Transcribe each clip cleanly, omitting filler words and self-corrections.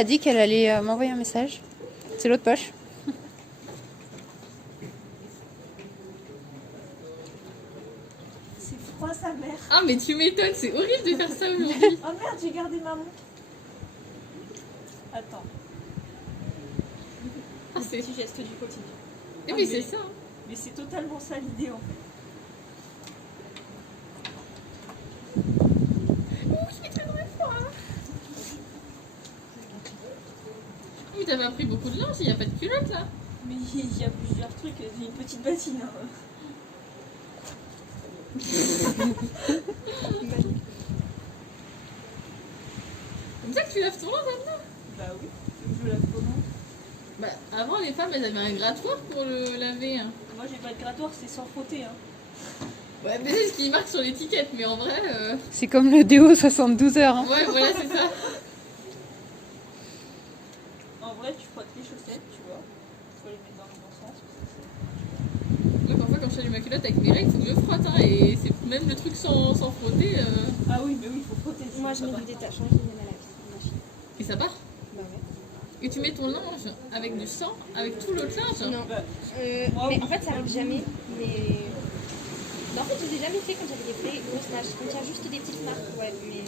a dit qu'elle allait m'envoyer un message. C'est l'autre poche. C'est froid sa mère. Ah mais tu m'étonnes, c'est horrible de faire ça aujourd'hui. Oh merde, j'ai gardé ma montre. Attends. Ah, c'est... Petit geste du quotidien. Eh oui, c'est ça. Hein. Mais c'est totalement ça l'idée en fait. Oui, t'avais appris beaucoup de linge, il n'y a pas de culotte là. Mais il y a plusieurs trucs, j'ai une petite battine. Hein. Comme ça que tu laves ton linge maintenant. Bah oui, je lave comment? Bah avant les femmes elles avaient un grattoir pour le laver. Hein. Moi j'ai pas de grattoir, c'est sans frotter. Hein. Ouais, mais c'est ce qui marque sur l'étiquette, mais en vrai... C'est comme le déo 72 heures. Hein. Ouais, voilà, c'est ça. En vrai, tu frottes tes chaussettes, tu vois. Faut les mettre dans le bon sens. Moi, parfois, quand je fais ma culotte avec mes règles, il faut que je frotte. Hein, et c'est même le truc sans frotter. Ah oui, mais oui, il faut frotter. Moi, je mets du détachant qui met à la machine. Et ça part. Bah ouais. Et tu mets ton linge avec du sang, avec tout l'autre linge. Non. Bah, Mais en fait, ça arrive jamais. Mais. Non, en fait, je l'ai jamais fait quand j'avais des vraies grosses taches. Quand il y a juste des petites marques, ouais, mais.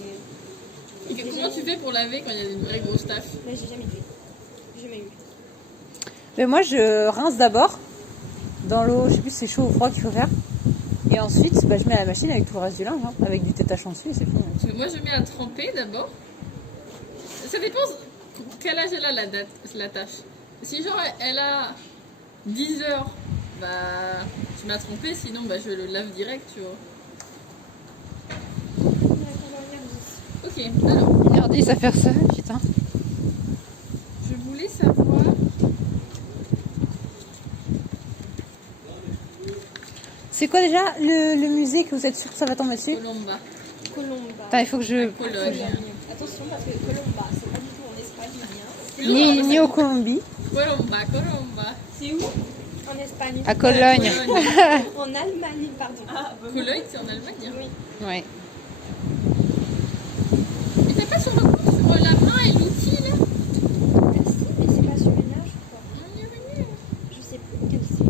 Et comment tu fais pour laver quand il y a une vraie grosse tâche? Mais j'ai jamais fait. Jamais eu. Mais moi, je rince d'abord dans l'eau. Je sais plus si c'est chaud ou froid qu'il faut faire. Et ensuite, bah, je mets à la machine avec tout le reste du linge, hein, avec du détachant dessus et c'est fini. Parce que moi, je mets à tremper d'abord. Ça dépend quel âge elle a la tâche. Si genre elle a 10 heures, bah je mets à tremper, sinon bah, je le lave direct, tu vois. Ok, alors, 1h10 à faire ça, putain. je voulais savoir... C'est quoi déjà le musée que vous êtes sûr que ça va tomber dessus? Colomba, Colomba. Attends, il faut que je... Cologne. Attention parce que Colomba, c'est pas du tout en Espagne ni rien. Ni au Colombie. Colomba. C'est où? En Espagne. À Cologne. En Allemagne, pardon. ah, bah, Cologne, c'est en Allemagne. Hein. Oui. Ouais. Et t'as pas sur le coup sur la main et l'outil là? Ah, si, mais c'est pas sur une âge, je crois. Je sais plus quel c'est.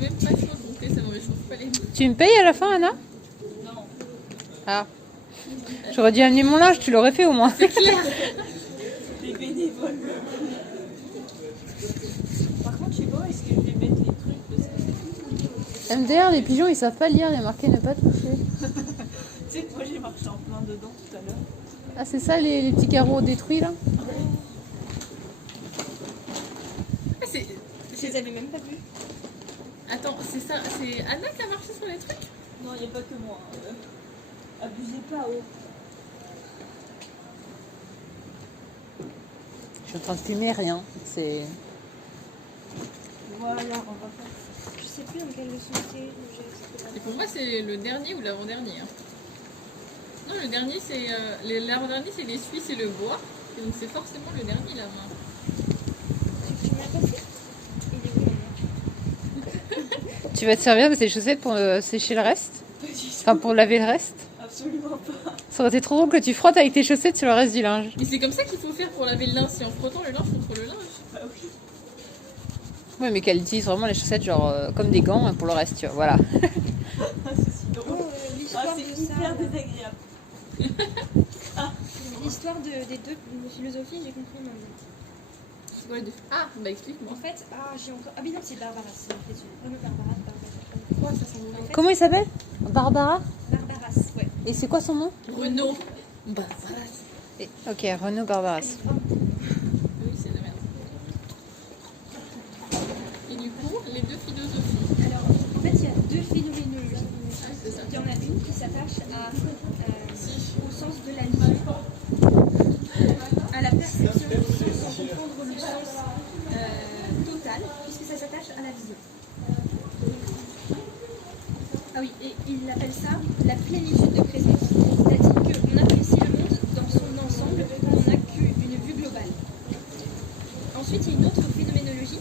Même pas chaud, donc ça me réchauffe pas les mains. Tu me payes à la fin, Anna? non. Ah. J'aurais dû amener mon linge, tu l'aurais fait au moins. Des bénévoles. Par contre, je sais pas, est-ce que je vais mettre les trucs parce que... MDR, les pigeons, ils savent pas lire, il y a marqué ne pas toucher. Tu sais que moi j'ai marché en plein dedans tout à l'heure. Ah, c'est ça les petits carreaux détruits là? Ah, c'est... Je les avais même pas vus. Attends, c'est ça, c'est Anna qui a marché sur les trucs? Non, il n'y a pas que moi. Abusez pas, oh. Je suis en train de fumer, rien. C'est... Voilà, on va faire. Je sais plus dans quelle leçon c'est. Et pour moi, c'est le dernier ou l'avant-dernier. Hein. Non, le dernier, c'est... l'avant-dernier, c'est les Suisses et le bois. Et donc, c'est forcément le dernier, la main. Tu m'as passé? Il est où maintenant? Tu vas te servir de tes chaussettes pour sécher le reste? Enfin, pour laver le reste? Absolument pas. Ça aurait été trop drôle que tu frottes avec tes chaussettes sur le reste du linge. Et c'est comme ça qu'il faut faire pour laver le linge. C'est en frottant le linge contre le linge. Bah oui. Ouais, mais qu'elle utilise vraiment les chaussettes genre comme des gants pour le reste, tu vois. Voilà. Ah, c'est si drôle. Oh, Ah, l'histoire c'est de hyper ça. désagréable. L'histoire des deux philosophies, j'ai compris maintenant. C'est quoi les deux? Ah, bah explique-moi. En fait, j'ai encore. Ah, mais non, c'est Barbaras. Renaud Barbaras. Quoi, ça sent En fait, Comment il s'appelle? Barbara? Barbaras, ouais. Et c'est quoi son nom? Renaud. Bah, voilà. Ok, Renaud Barbaras. Oui, c'est la merde. Et du coup, les deux philosophies. Alors, en fait, il y a deux phénoménologies. Ah, c'est ça. Il y en a une qui s'attache au sens de la vie, à la perception du sens, sans comprendre le sens total, puisque ça s'attache à la vision. Ah oui, et il appelle ça la plénitude de présence. C'est-à-dire qu'on apprécie le monde dans son ensemble, on n'a qu'une vue globale. Ensuite, il y a une autre phénoménologie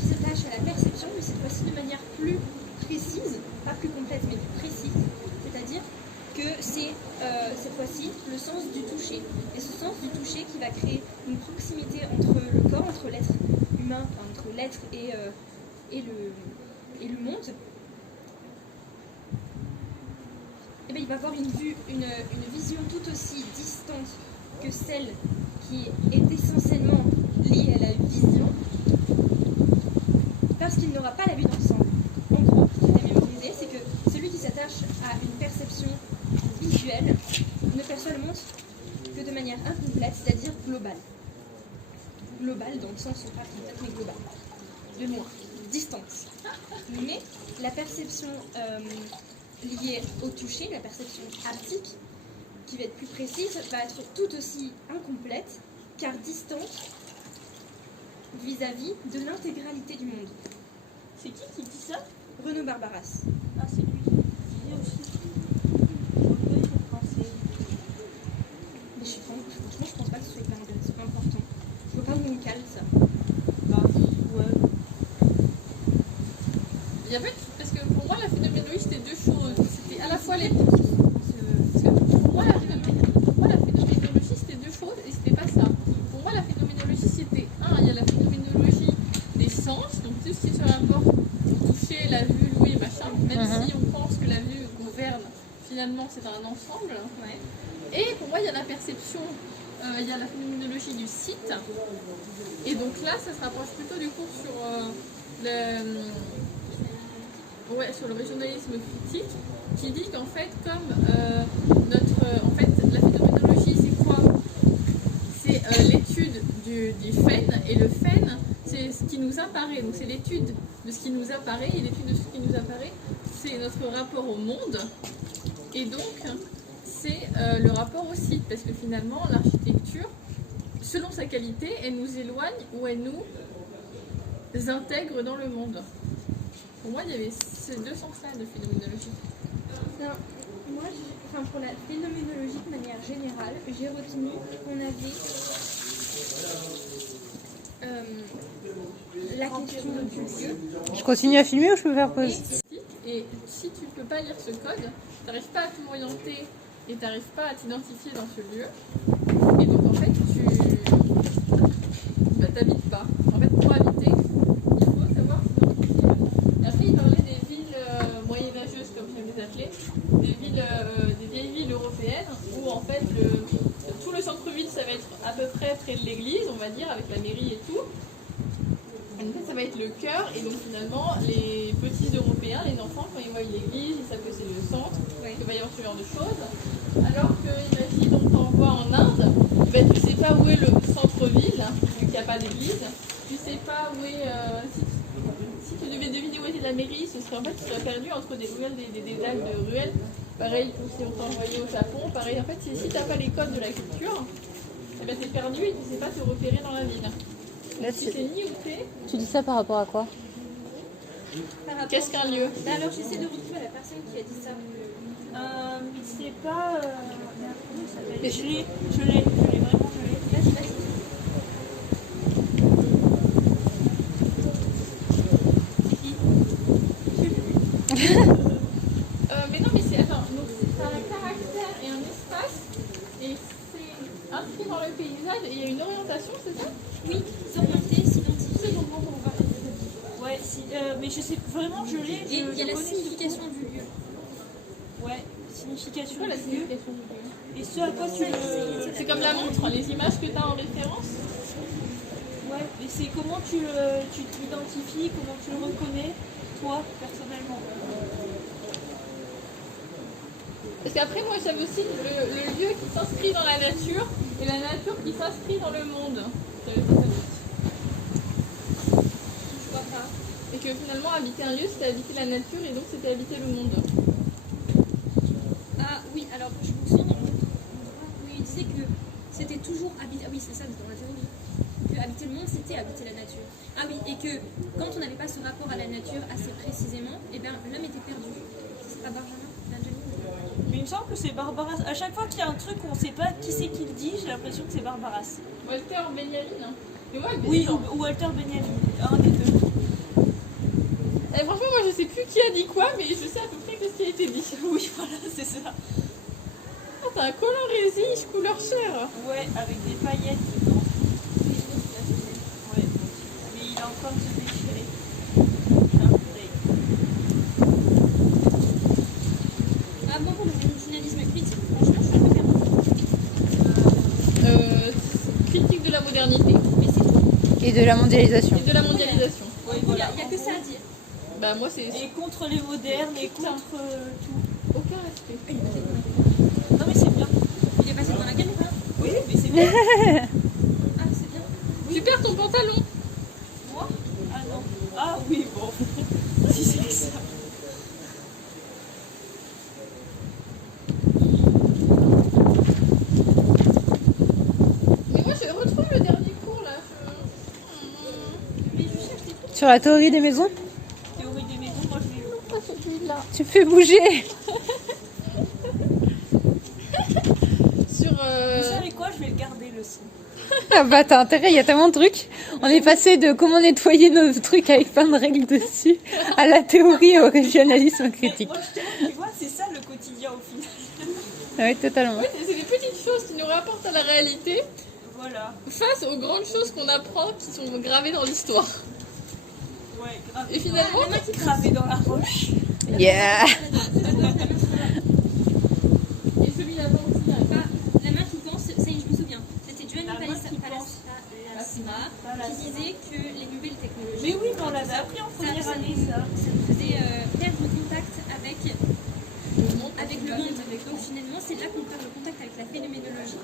qui s'attache à la perception, mais cette fois-ci de manière plus précise, pas plus complète, mais plus précise. C'est-à-dire que c'est cette fois-ci le sens du toucher. Et ce sens du toucher qui va créer une proximité entre le corps, entre l'être humain, enfin, entre l'être et le monde. Eh bien, il va avoir une vision tout aussi distante que celle qui est essentiellement liée à la vision, parce qu'il n'aura pas la vue d'ensemble. En gros, ce qu'il a mémorisé, c'est que celui qui s'attache à une perception visuelle ne perçoit le monde que de manière incomplète, c'est-à-dire globale. Globale dans le sens pas complète, mais globale. De loin, distante. Mais la perception liée au toucher, la perception haptique, qui va être plus précise, va être tout aussi incomplète, car distante vis-à-vis de l'intégralité du monde. C'est qui dit ça? Renaud Barbaras. Ah, c'est lui. Il dit aussi. Pourquoi il faut penser? Mais franchement, je pense pas que ce soit hyper important. Je vois pas où on cale ça. Bah, ouais. Il y avait, parce que pour moi, la phénoménologie, c'était deux choses. C'était à la fois les... Parce que pour moi, la phénoménologie, c'était deux choses et c'était pas ça. Pour moi, la phénoménologie, c'était il y a la phénoménologie des sens, donc tout ce qui se rapporte au toucher, la vue, l'ouïe, machin, même si on pense que la vue gouverne, finalement, c'est un ensemble. Ouais. Et pour moi, il y a la perception, il y a la phénoménologie du site. Et donc là, ça se rapproche plutôt du cours sur sur le régionalisme critique, qui dit qu'en fait, comme en fait, la phénoménologie, c'est quoi? C'est l'étude du phen, et le phen, c'est ce qui nous apparaît. Donc c'est l'étude de ce qui nous apparaît, et l'étude de ce qui nous apparaît, c'est notre rapport au monde, et donc c'est le rapport au site, parce que finalement, l'architecture, selon sa qualité, elle nous éloigne ou elle nous intègre dans le monde. Pour moi, il y avait ces deux sens-là de phénoménologie. Alors, moi, pour la phénoménologie de manière générale, j'ai retenu qu'on avait la question du lieu. Je continue à filmer ou je peux faire pause? Et si tu peux pas lire ce code, tu n'arrives pas à t'orienter et tu n'arrives pas à t'identifier dans ce lieu. Et donc, en fait, tu t'habites pas. En fait, pour habiter, il faut savoir s'identifier. Et après, il parlait des villes moyenâgeuses, comme j'aime les appeler, des vieilles villes européennes, où en fait, tout le centre-ville, ça va être à peu près près de l'église, on va dire, avec la mairie et tout. En fait, ça va être le cœur, et donc finalement, les petits Européens, les enfants, quand ils voient l'église, ils savent que c'est le centre, qu'il va y avoir ce genre de choses. Alors que, imagine, on t'envoie en Inde, ben, tu sais pas où est le centre-ville, vu qu'il n'y a pas d'église, tu sais pas où est. Si tu devais deviner où était la mairie, ce serait en fait, tu serais perdu entre des ruelles, des dalles de ruelles. Pareil, si on t'envoyait au Japon, pareil, en fait, si tu n'as pas les codes de la culture, eh ben, tu es perdu et tu ne sais pas te repérer dans la ville. Là, Tu sais ni où t'es. tu dis ça par rapport à quoi? Qu'est-ce qu'un lieu? Alors, j'essaie de retrouver la personne qui a dit ça. C'est pas. Merde, comment il s'appelle? Je l'ai, vraiment, je l'ai. Vas-y. Mais non, mais c'est. Attends, donc c'est un caractère et un espace, et c'est inscrit dans le paysage, et il y a une orientation, c'est ça? Oui, s'orienter, s'identifier. C'est comment on va. Ouais, mais je sais vraiment, je l'ai. Et il y a la connais ce signification du lieu. cours. Ouais, signification C'est quoi la du lieu. signification du lieu? Et ce à quoi tu le. C'est comme la montre, les images que tu as en référence. Ouais, et c'est comment tu t'identifies, comment tu le reconnais, toi, personnellement. Parce qu'après, moi, j'avais aussi le lieu qui s'inscrit dans la nature et la nature qui s'inscrit dans le monde. J'avais fait ça aussi. Je vois pas. Et que finalement, habiter un lieu, c'était habiter la nature et donc c'était habiter le monde. Ah oui, alors je me souviens dans l'autre endroit où il disait que c'était toujours habiter. Ah oui, c'est ça, dans la théorie. Que habiter le monde, c'était habiter la nature. Ah oui, et que quand on n'avait pas ce rapport à la nature assez précisément, eh bien l'homme était perdu. C'est pas Benjamin? Mais il me semble que c'est Barbaras. À chaque fois qu'il y a un truc où on ne sait pas qui c'est qui le dit, j'ai l'impression que c'est Barbaras. Walter Benjamin. Hein. Mais ouais, mais Oui, attends. ou Walter Benjamin, un des deux. Et franchement, moi, je sais plus qui a dit quoi, mais je sais à peu près que ce qui a été dit. Oui, voilà, c'est ça. t'as un collant résine couleur chair. Ouais, avec des paillettes dedans. Ouais. Mais il est en train de se déchirer. C'est un purée. Ah bon, pour le journalisme critique, franchement, je suis un peu perdue. Critique de la modernité Mais c'est tout. Et de la mondialisation. et de la mondialisation. Ouais, Il n'y voilà. a que ça à dire. Bah moi c'est Et contre les modernes et Putain. contre tout. aucun respect. Non mais c'est bien. Il est passé dans la caméra. Oui, mais c'est bien. Ah, c'est bien. Tu perds ton pantalon. Moi? Ah non. Ah oui, bon. Si c'est que ça. Mais moi je retrouve le dernier cours là. Mais je cherche des trucs. Sur la théorie des maisons, Théorie des maisons, moi je l'ai lu. Pas celui-là. tu me fais bouger. Sur Vous savez quoi? Je vais le garder le son. Ah bah t'as intérêt, il y a tellement de trucs. On est passé de comment nettoyer nos trucs avec plein de règles dessus à la théorie et au régionalisme Mais critique. moi je trouve, tu vois, c'est ça le quotidien au final. Oui, totalement. Ouais, c'est des petites choses qui nous rapportent à la réalité Voilà. face aux grandes choses qu'on apprend qui sont gravées dans l'histoire. Ouais, grave. Et finalement, La main qui gravée dans la roche. Yeah. et celui-là aussi, hein. Ah, la main qui pense, ça y est, je me souviens. C'était Giovanni La main qui pense. Palassima qui disait que les nouvelles technologies. Mais oui, mais on l'avait appris en première année ça. Ça nous faisait perdre contact avec Le monde, le monde. Donc finalement, c'est là qu'on perd le contact avec la phénoménologie.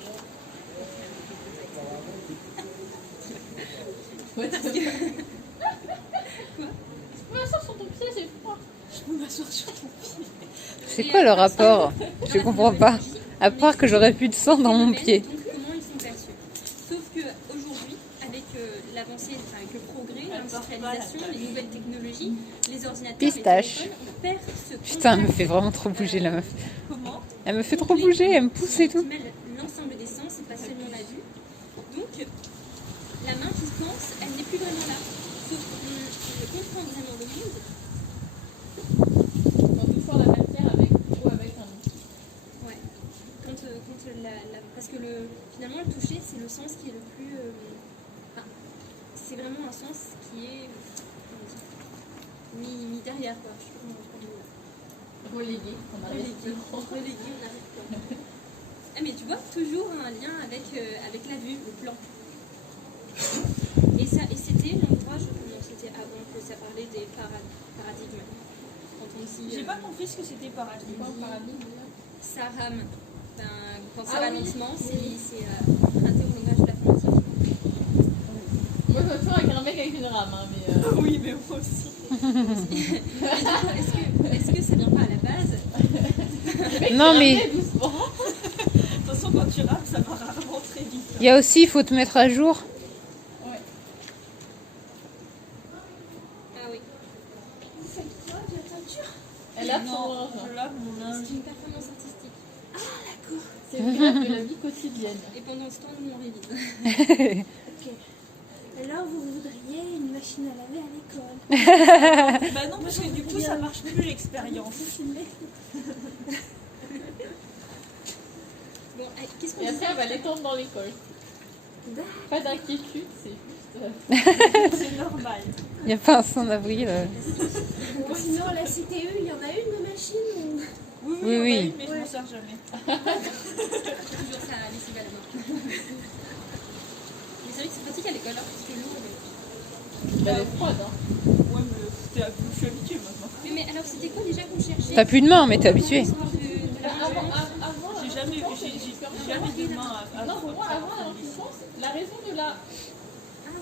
Ouais, parce que... Quoi? Je m'asseoir sur ton pied, j'ai froid. Je peux m'asseoir sur ton pied. C'est quoi le rapport? Je comprends pas. À part que j'aurais plus de sang dans mon pied. Donc comment ils sont perçus. Sauf qu'aujourd'hui, avec l'avancée, enfin, avec le progrès, l'industrialisation, les nouvelles technologies, les ordinateurs, Pistache. les téléphones, on perd ce Putain, elle me contact fait vraiment trop bouger la meuf. Comment? Elle me fait trop bouger, elle me pousse et tout. qui mêle l'ensemble des sens et pas seulement la vue. Donc, la main qui pense, elle n'est plus vraiment là. Sauf qu'on comprend vraiment le monde. On touche la matière avec ou avec un nom. Ouais. Parce que finalement, le toucher, c'est le sens qui est le plus. Enfin, c'est vraiment un sens qui est. Mis derrière, quoi. Je sais pas comment on dit. Relégué. On arrive. Relégué, on arrive quoi. Ah, mais tu vois, toujours un lien avec la vue, le plan. Et c'était l'endroit, c'était avant que ça parlait des paradigmes. Quand on dit. J'ai pas compris ce que c'était paradigme. Quoi, paradigme? Ça rame. Ben, quand c'est Ah oui. ralentissement, c'est emprunté au langage de l'informatique. Moi je vois toujours avec un mec avec une rame, hein, mais. Oui, mais moi aussi. Est-ce que ça vient pas à la base? Non mais Doucement. De toute façon, quand tu rames, ça va rarement très vite. il y a aussi, il faut te mettre à jour. Ouais. Ah oui. Elle a son Non, linge. je lave mon linge. C'est une performance artistique. C'est le grave de la vie quotidienne. Et pendant ce temps, nous on révise. Alors, vous voudriez une machine à laver à l'école? Bah non, parce que du coup, ça marche plus l'expérience. Bon, qu'est-ce qu'on Et dit après, elle va l'étendre dans l'école. Pas d'inquiétude, c'est juste. C'est normal. Il n'y a pas un son d'avril. Sinon, la CTE, il y en a une de machine ou... Oui, Oui, oui, oui. oui. Mais je m'en sers jamais. toujours ça à lessive à la main? Mais c'est vrai que c'est pratique à l'école, hein, parce que l'eau. Elle est froide, hein. Ouais, mais je suis habituée maintenant. Mais alors, c'était quoi déjà qu'on cherchait? T'as plus de main, mais t'es habitué. L'histoire de la Avant, J'ai jamais de main à non, pour moi, avant l'enfance, la raison de la Ah,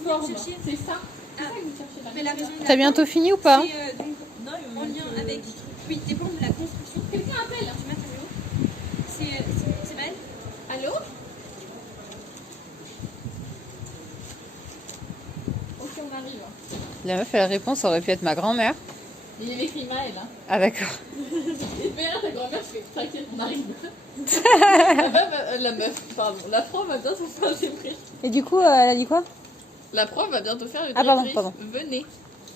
oui, forme, on cherchait. c'est ça. C'est Ah. ça que vous cherchez là. Mais la raison de la T'as bientôt fini ou pas? c'est, donc, Non, en lien avec. Oui, dépend de la construction. Quelqu'un appelle. Du matériau. C'est Belle. Allô? Ok, on arrive. La meuf, elle répond, ça aurait pu être ma grand-mère. Il y avait écrit Maël, hein. Ah d'accord. Et puis là, ta grand-mère fait t'inquiète, on arrive. La prof va bientôt faire le débrief. Et du coup, elle a dit quoi? La prof va bientôt faire le Ah, débrief. pardon. Venez.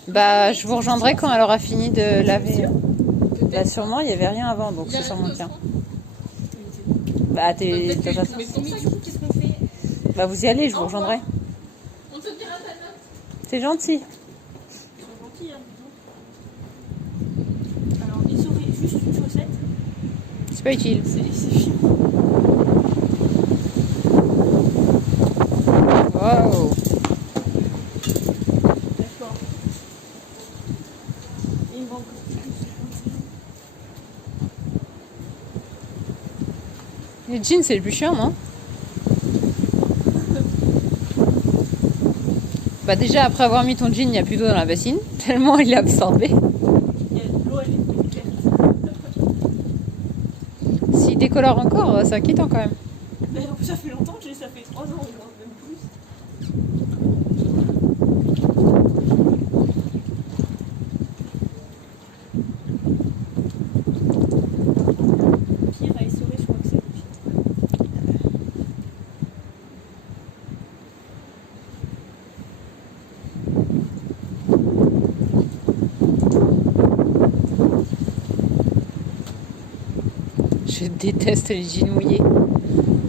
Bah, je vous rejoindrai quand elle aura fini de laver. Bah sûrement, il n'y avait rien avant, donc Il y a c'est rien sûrement d'autre, bien. hein. Bah, Peut-être que- t'as- mais pour Mais ça du coup, qu'est-ce qu'on fait? bah, vous y allez, je vous Au revoir. rejoindrai. on te dira ta note. C'est gentil. Ils sont gentils, hein, dis donc. Alors, essorer juste une chaussette, C'est pas utile. c'est chiant. Wow. D'accord. Et il manque plus. Les jeans, c'est le plus chiant, non? Bah, déjà, après avoir mis ton jean, il n'y a plus d'eau dans la bassine. Tellement il est absorbé. Il y a de l'eau, elle est verte. S'il décolore encore, c'est inquiétant quand même. Mais ça fait longtemps que j'ai, ça fait 3 ans, je pense, même plus. Pire à essorer, je crois que c'est le pire. Je déteste les jeans mouillés.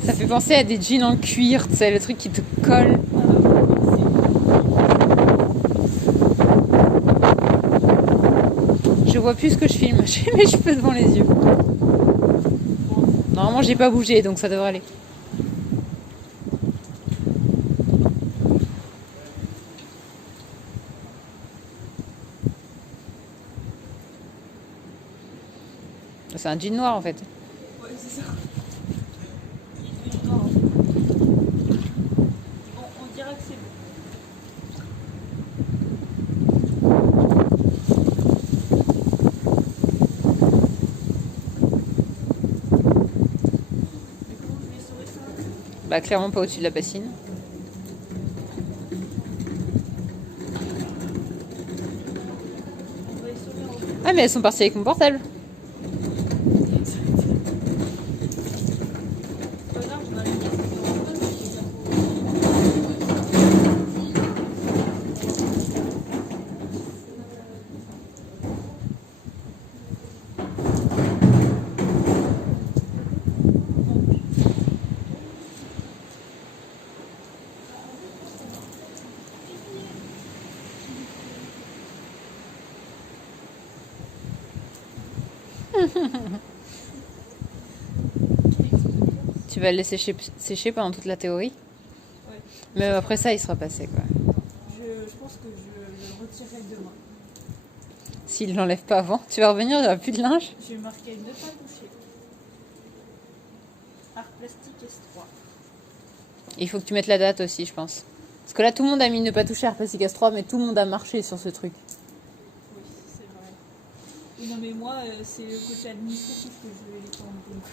Ça fait penser à des jeans en cuir, tu sais, le truc qui te colle. Je vois plus ce que je filme, j'ai mes cheveux devant les yeux. Normalement, j'ai pas bougé, donc ça devrait aller. C'est un jean noir en fait. Ouais, c'est ça. Il est noir. On dirait que c'est bon. Mais comment je vais essorer ça? Bah, clairement pas au-dessus de la bassine. On va essorer en haut. Ah, mais elles sont parties avec mon portable. Pas grave, on a les pièces. Tu vas le laisser sécher pendant toute la théorie. Ouais. Mais après ça, il sera passé quoi. Je pense que je le retirerai demain. S'il l'enlève pas avant, tu vas revenir, il n'y aura plus de linge. Je vais marquer ne pas toucher. Art plastique S3. Il faut que tu mettes la date aussi, je pense. Parce que là, tout le monde a mis ne pas toucher à Plastic S3, mais tout le monde a marché sur ce truc. Oui, c'est vrai. Oui, non, mais moi, c'est le côté administratif que je vais l'étendre. Donc,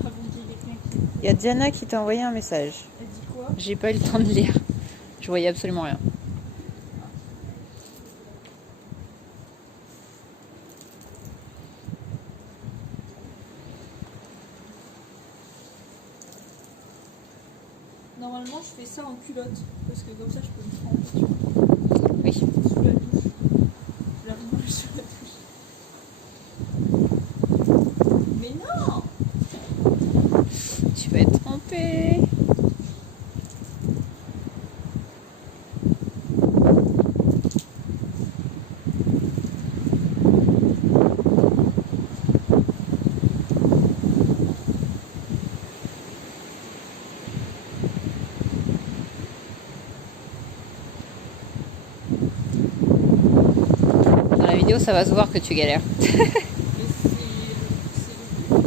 avant qu'il y ait quelqu'un qui. Il y a Diana qui t'a envoyé un message. Elle dit quoi? J'ai pas eu le temps de lire. Je voyais absolument rien. Normalement, je fais ça en culotte. Parce que comme ça, je peux me prendre tu vois, Oui. sous la douche. La bouche sous la douche. Mais non! Tu vas être trempée. Dans la vidéo, ça va se voir que tu galères. Et c'est le but.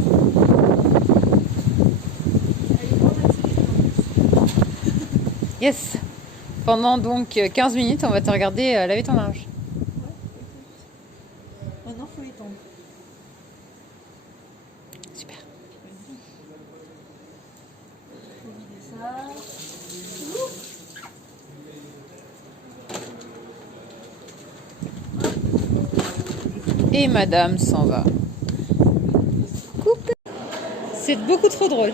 Allez, prends la télé en plus. Yes. Pendant donc 15 minutes, on va te regarder laver ton linge. Ouais, écoute. Maintenant, faut étendre. Super. Faut vider ça. Et madame s'en va. Coupe. C'est beaucoup trop drôle.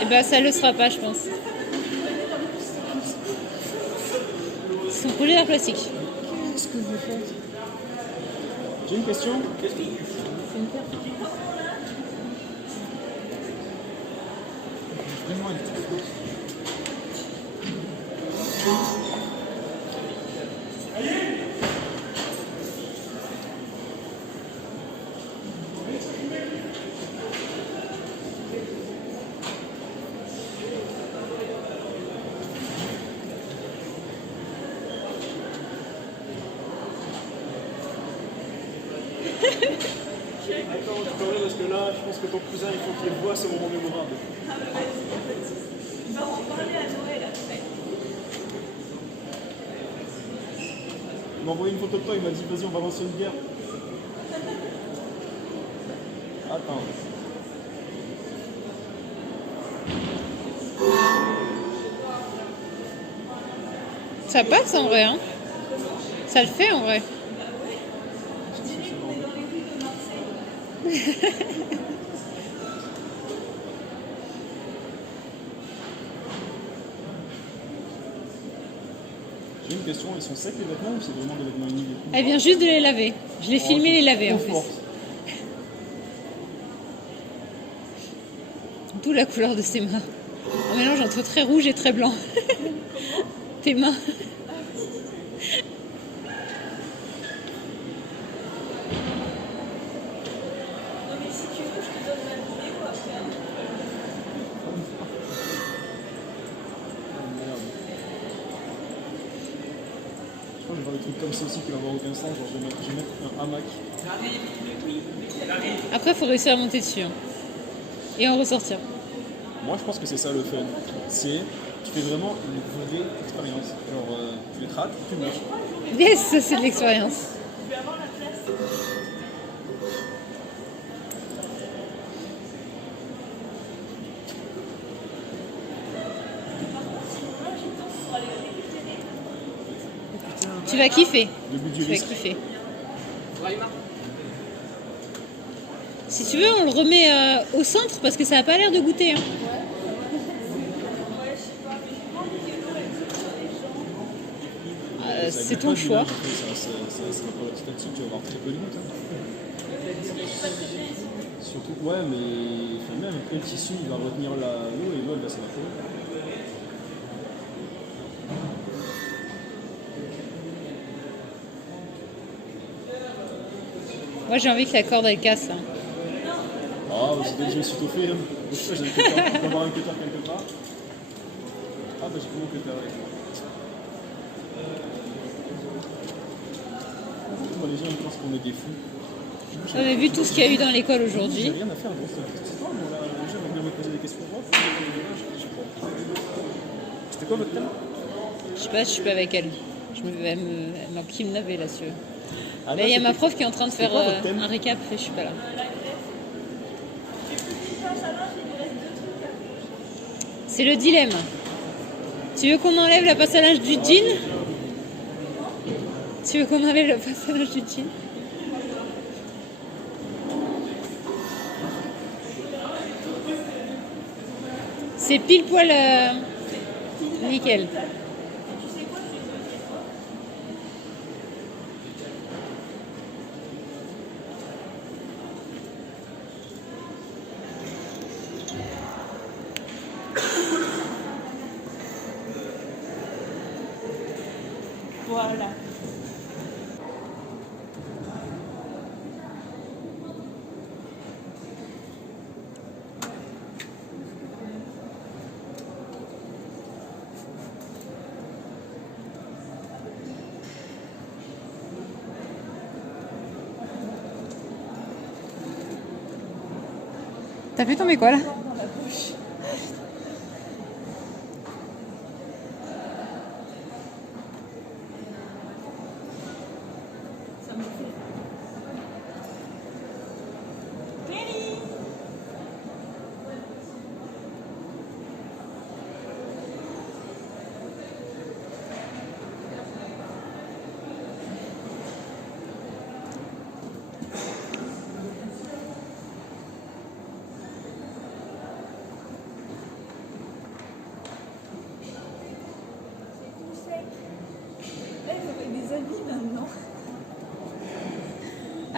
Et ben ça le sera pas, je pense. Ils sont collés à plastique. Qu'est-ce que vous faites? J'ai une question. Donne-moi une petite. Attends, parce que là, je pense que ton cousin, il faut qu'il voit ce moment mémorable. Il va en parler à Noël après. Il m'a envoyé une photo de toi, il m'a dit vas-y, on va lancer une bière. Attends. Ça passe en vrai, hein. Ça le fait en vrai. J'ai une question, ils sont secs les vêtements ou c'est vraiment des vêtements humides? Elle vient juste de les laver. Je l'ai filmé les laver en plus. D'où la couleur de ses mains. Un mélange entre très rouge et très blanc. Tes mains. Non mais si tu veux, je te donne ma vidéo après. Je crois que je vais faire des trucs comme ça aussi qui vont avoir aucun sens. Genre, je vais mettre un hamac. Après, il faut réussir à monter dessus. Hein. Et en ressortir. Moi, je pense que c'est ça le fun. C'est, tu fais vraiment une vraie expérience. Genre, tu les traques, tu montes. Yes, ça c'est de l'expérience. Je vais avoir la place. Tu vas kiffer. Le but du Tu vas risque. kiffer. Si tu veux, on le remet au centre parce que ça n'a pas l'air de goûter. Hein. C'est ton choix. Ça va pas petit à petit, tu vas avoir très peu de gouttes. Hein. Surtout, ouais, mais enfin, même après, le tissu, il va retenir l'eau et l'eau, elle va s'évaporer. Moi j'ai envie que la corde elle casse. Hein. Ah, c'est dès que je me suis étouffé. Hein. Donc, ça, j'ai un cutter. Je peux avoir un cutter quelque part. Ah, bah j'ai pas mon cutter avec moi. Moi, les gens ils pensent qu'on est des fous. On a vu tout ce qu'il y a eu dans l'école J'ai aujourd'hui. rien à faire dans cette histoire, moi là. Les gens vont venir me poser des questions. Je sais pas. C'était quoi votre thème? Je sais pas, je suis pas avec elle. Elle m'a kidnappé là-dessus. Ah, Là, il y a ma prof qui est en train de faire quoi votre thème? un récap et je suis pas là. C'est le dilemme. Tu veux qu'on enlève la passe à linge du jean? Tu veux qu'on enlève la passe à linge du jean? C'est pile poil nickel. Voilà. T'as fait tomber quoi là? Ça me fait. Cléry.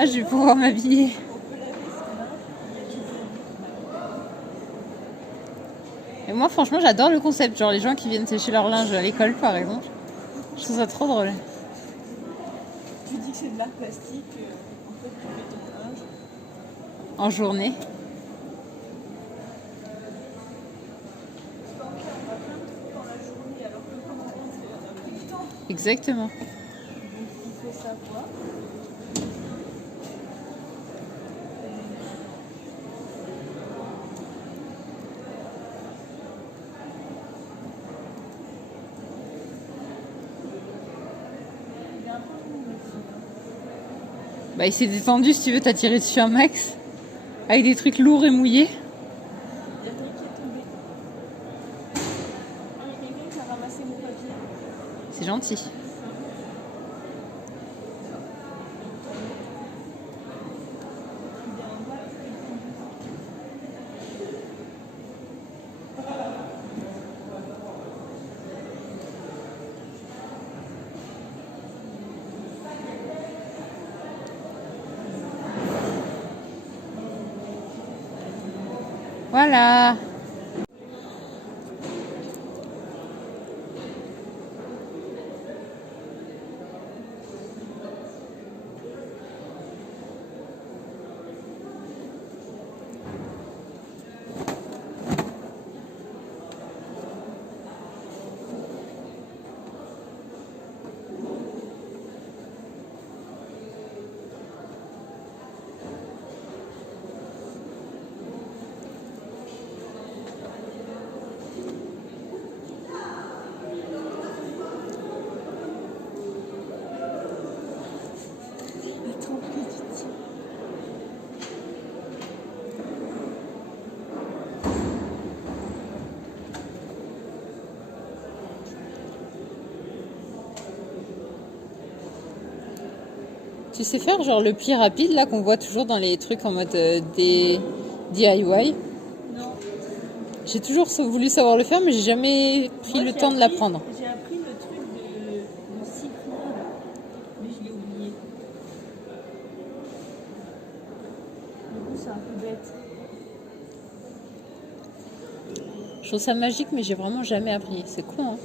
Ah, je vais pouvoir m'habiller. Et moi, franchement, j'adore le concept. Genre les gens qui viennent sécher leur linge à l'école, par exemple. Je trouve ça trop drôle. Tu dis que c'est de l'art plastique, en fait tu mets ton linge. En journée. Tu peux en faire on a plein de trucs dans la journée, alors que quand on rentre, on a plus de temps. Exactement. Donc il faut savoir. Bah, il s'est détendu si tu veux t'attirer dessus un max. Avec des trucs lourds et mouillés. Il y a quelqu'un qui est tombé. Ah, il y a quelqu'un qui a ramassé mon papier. C'est gentil. Il y a un bac qui est tombé. Voilà. Attends, petit. Tu sais faire genre le pli rapide là qu'on voit toujours dans les trucs en mode des DIY. Non. J'ai toujours voulu savoir le faire mais j'ai jamais pris Moi, le j'ai temps de appris- l'apprendre. J'ai appris le truc de cyclone, mais je l'ai oublié. Du coup, c'est un peu bête. Je trouve ça magique mais j'ai vraiment jamais appris. C'est con hein.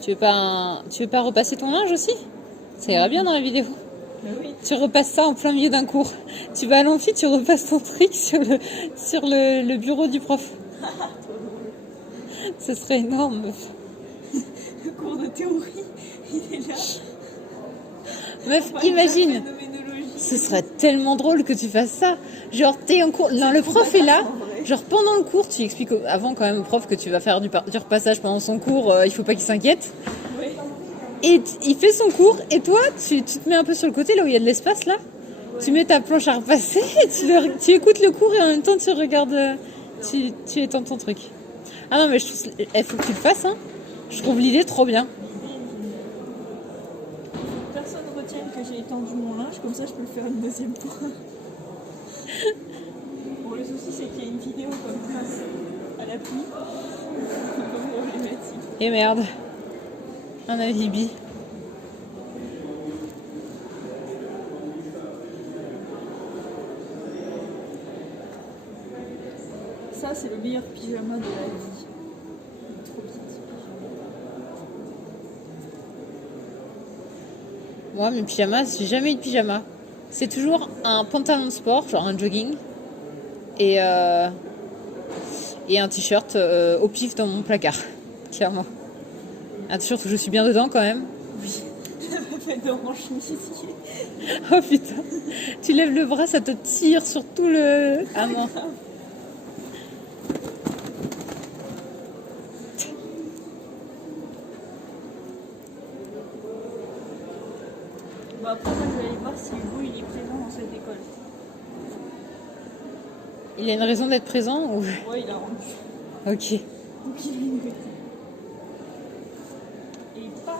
Tu veux pas repasser ton linge aussi? Ça ira bien dans la vidéo. Oui. Tu repasses ça en plein milieu d'un cours. Tu vas à l'amphi, tu repasses ton truc sur le bureau du prof. Ce serait énorme. Meuf. Le cours de théorie, il est là. Meuf, Ouais, imagine. la phénoménologie. Ce serait tellement drôle que tu fasses ça. Genre, t'es en cours. Non, le prof est là. Genre, pendant le cours, tu expliques avant quand même au prof que tu vas faire du repassage pendant son cours. Il faut pas qu'il s'inquiète. Ouais. Et il fait son cours. Et toi, tu te mets un peu sur le côté, là où il y a de l'espace, là. Tu mets ta planche à repasser. Et tu écoutes le cours et en même temps, tu regardes. Tu étends ton truc. Ah non, mais je trouve. Il faut que tu le fasses, hein. Je trouve l'idée trop bien. Personne ne retienne que j'ai étendu mon linge, comme ça je peux le faire une deuxième fois. Bon, le souci c'est qu'il y a une vidéo comme face à la pluie. Comme problématique. Et merde. Un alibi. Ça c'est le meilleur pyjama de la vie. Il est trop bien ce pyjama. Moi, mes pyjamas, j'ai jamais eu de pyjama. C'est toujours un pantalon de sport, genre un jogging, et un t-shirt au pif dans mon placard, clairement. Un t-shirt où je suis bien dedans quand même. La fait d'orange chemisier. Oh putain, tu lèves le bras, ça te tire sur tout le... Ah non. Bon, après moi je vais aller voir si Hugo il est présent dans cette école. Il a une raison d'être présent ou... Ouais, il a rendu. Ok. Donc il est une bêtise. Et paf,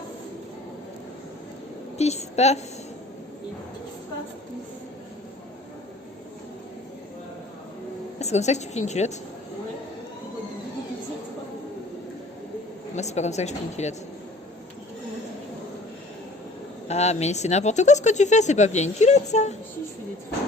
Pif, paf. et pif, paf, pouf. Ah, c'est comme ça que tu plies une culotte? Ouais. Moi, c'est pas comme ça que je fais une culotte. Ah, mais c'est n'importe quoi ce que tu fais, c'est pas bien une culotte ça. Si, je fais des trucs.